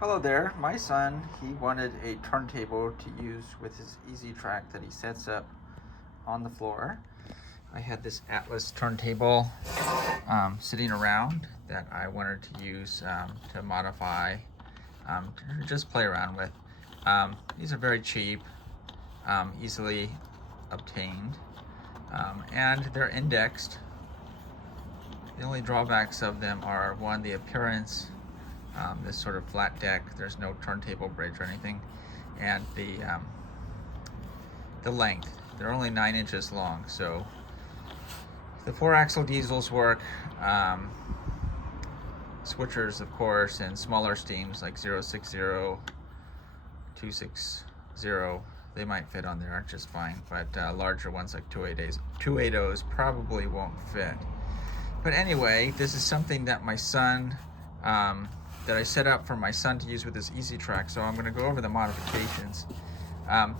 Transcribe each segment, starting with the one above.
Hello there. My son, he wanted a turntable to use with his EZ Track that he sets up on the floor. I had this Atlas turntable sitting around that I wanted to use to modify, to just play around with. These are very cheap, easily obtained, and they're indexed. The only drawbacks of them are, one, the appearance, this sort of flat deck, there's no turntable bridge or anything, and the length. They're only 9 inches long, so the 4-axle diesels work. Switchers, of course, and smaller steams like 060, 260, they might fit on there just fine, but larger ones like 280s probably won't fit. But anyway, this is something that my son, that I set up for my son to use with his EZ Track, so I'm going to go over the modifications. I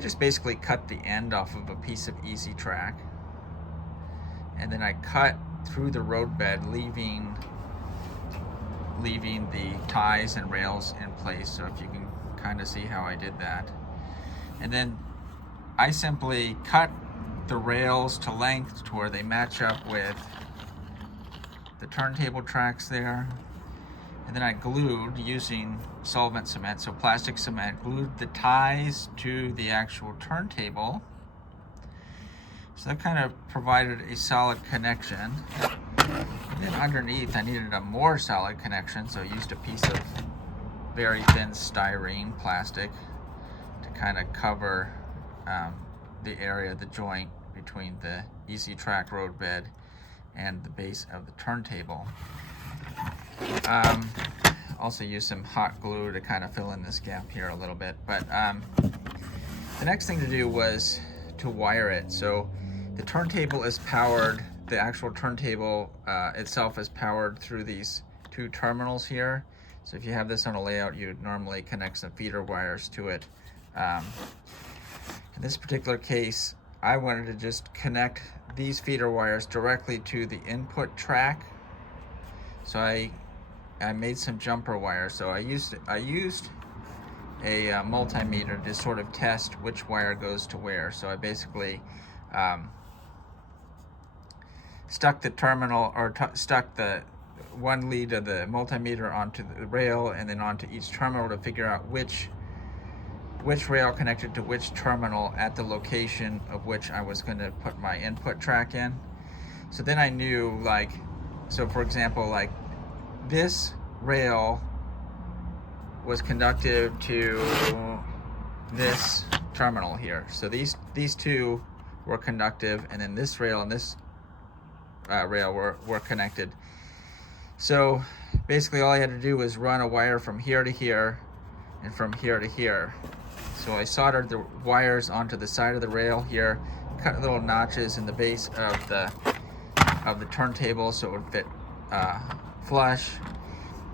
just basically cut the end off of a piece of EZ Track, and then I cut through the roadbed, leaving the ties and rails in place, so if you can kind of see how I did that. And then I simply cut the rails to length to where they match up with the turntable tracks there. And then I glued, using solvent cement, so plastic cement, glued the ties to the actual turntable. So that kind of provided a solid connection. And then underneath I needed a more solid connection, so I used a piece of very thin styrene plastic to kind of cover the area, the joint between the EZ Track roadbed and the base of the turntable. Also use some hot glue to kind of fill in this gap here a little bit. But the next thing to do was to wire it. So the turntable is powered, the actual turntable itself is powered through these 2 terminals here. So if you have this on a layout, you would normally connect some feeder wires to it. In this particular case, I wanted to just connect these feeder wires directly to the input track. So I made some jumper wire. So I used a multimeter to sort of test which wire goes to where. So I basically stuck the terminal, or stuck the one lead of the multimeter onto the rail and then onto each terminal to figure out which rail connected to which terminal at the location of which I was going to put my input track in. So then I knew, like, so for example, like this rail was conductive to this terminal here. So these 2 were conductive, and then this rail and this rail were connected. So basically all I had to do was run a wire from here to here and from here to here. So I soldered the wires onto the side of the rail here, cut little notches in the base of the turntable so it would fit flush,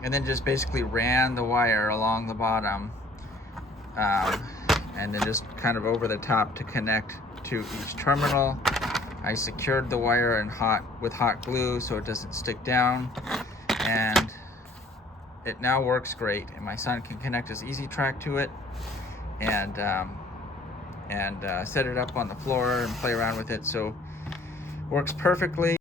and then just basically ran the wire along the bottom, and then just kind of over the top to connect to each terminal. I secured the wire with hot glue so it doesn't stick down, and it now works great, and my son can connect his EZ Track to it and set it up on the floor and play around with it. So works perfectly.